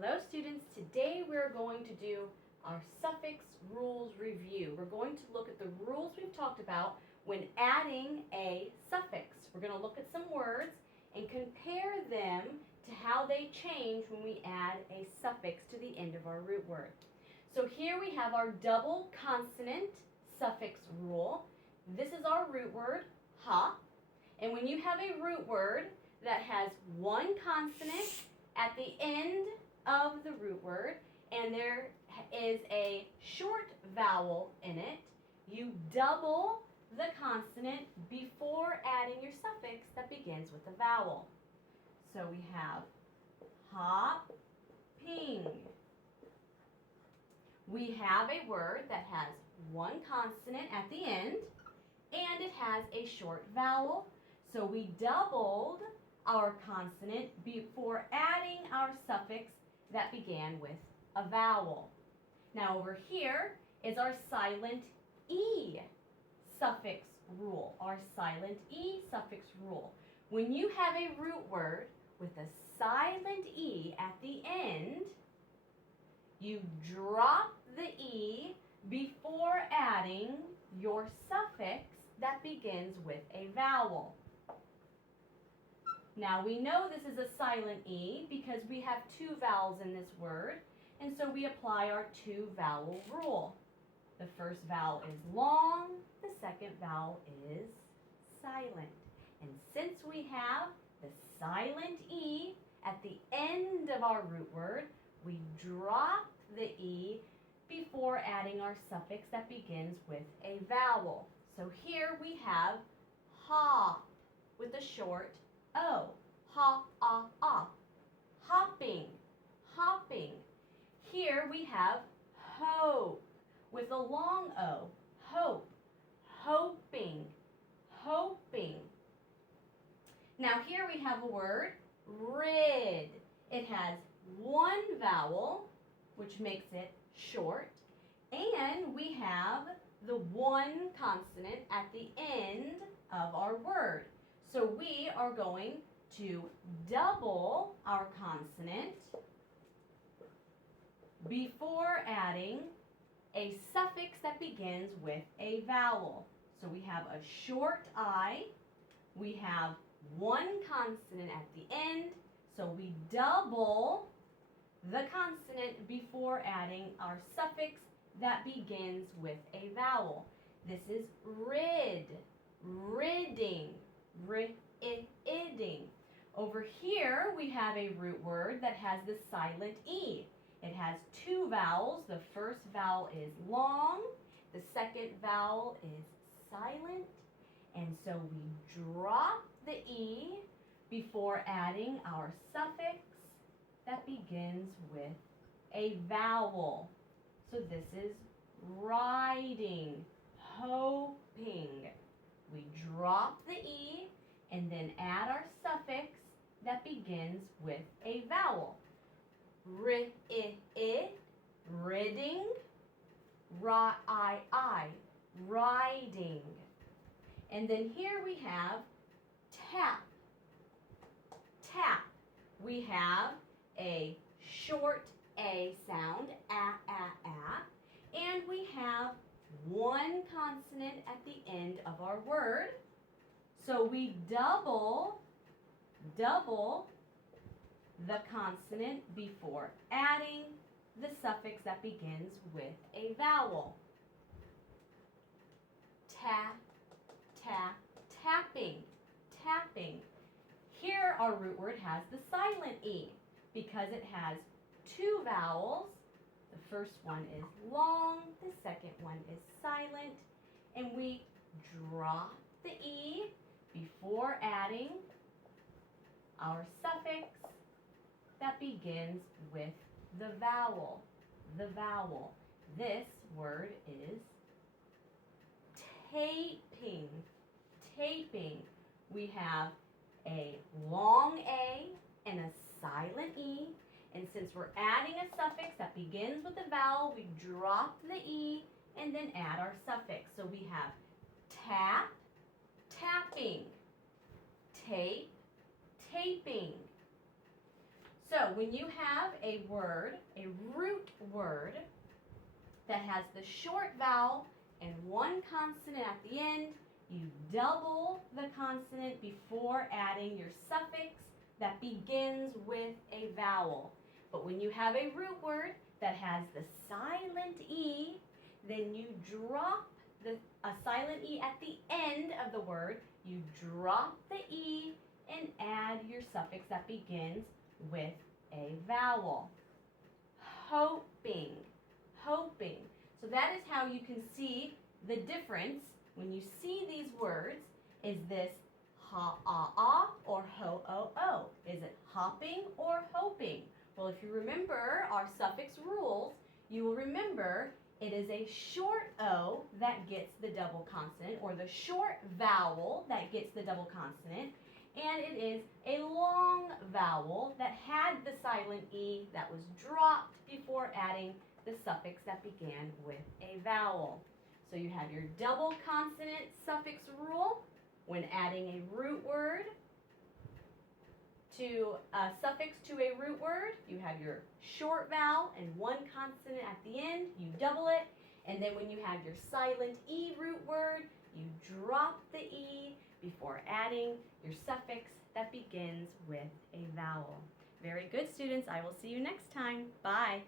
Hello students, today we're going to do our suffix rules review. We're going to look at the rules we've talked about when adding a suffix. We're going to look at some words and compare them to how they change when we add a suffix to the end of our root word. So here we have our double consonant suffix rule. This is our root word, ha. And when you have a root word that has one consonant at the end of the root word and there is a short vowel in it, you double the consonant before adding your suffix that begins with a vowel. So we have hopping. We have a word that has one consonant at the end and it has a short vowel. So we doubled our consonant before adding our suffix that began with a vowel. Now over here is our silent E suffix rule, our silent E suffix rule. When you have a root word with a silent E at the end, you drop the E before adding your suffix that begins with a vowel. Now we know this is a silent E because we have two vowels in this word, and so we apply our two vowel rule. The first vowel is long, the second vowel is silent. And since we have the silent E at the end of our root word, we drop the E before adding our suffix that begins with a vowel. So here we have hop with a short O, hop, hopping, hopping. Here we have hope with a long O, hope, hoping, hoping. Now here we have a word, rid. It has one vowel, which makes it short, and we have the one consonant at the end of our word. So we are going to double our consonant before adding a suffix that begins with a vowel. So we have a short I, we have one consonant at the end, so we double the consonant before adding our suffix that begins with a vowel. This is rid, ridding, ridding. Over here we have a root word that has the silent E. It has two vowels. The first vowel is long, the second vowel is silent, and so we drop the E before adding our suffix that begins with a vowel. So this is riding, hoping. We drop the E and then add our suffix that begins with a vowel. Ridding, riding. And then here we have tap, tap. We have a short A sound, and we have one consonant at the end of our word. So we double the consonant before adding the suffix that begins with a vowel. Tap, tap, tapping, tapping. Here our root word has the silent E because it has two vowels. The first one is long, the second one is silent, and we drop the E before adding our suffix that begins with the vowel. The vowel. This word is taping, taping. We have a long A and a silent E. And since we're adding a suffix that begins with a vowel, we drop the E and then add our suffix. So we have tap, tapping, tape, taping. So when you have a word, a root word, that has the short vowel and one consonant at the end, you double the consonant before adding your suffix that begins with a vowel. But when you have a root word that has the silent E, then you drop a silent E at the end of the word. You drop the E and add your suffix that begins with a vowel. Hoping, hoping. So that is how you can see the difference when you see these words. Is this ha-ah-ah or ho-oh-oh? Is it hopping or hoping? Well, if you remember our suffix rules, you will remember it is a short O that gets the double consonant, or the short vowel that gets the double consonant, and it is a long vowel that had the silent E that was dropped before adding the suffix that began with a vowel. So you have your double consonant suffix rule when adding a root word to a suffix to a root word. You have your short vowel and one consonant at the end, you double it, and then when you have your silent E root word, you drop the E before adding your suffix that begins with a vowel. Very good, students. I will see you next time. Bye.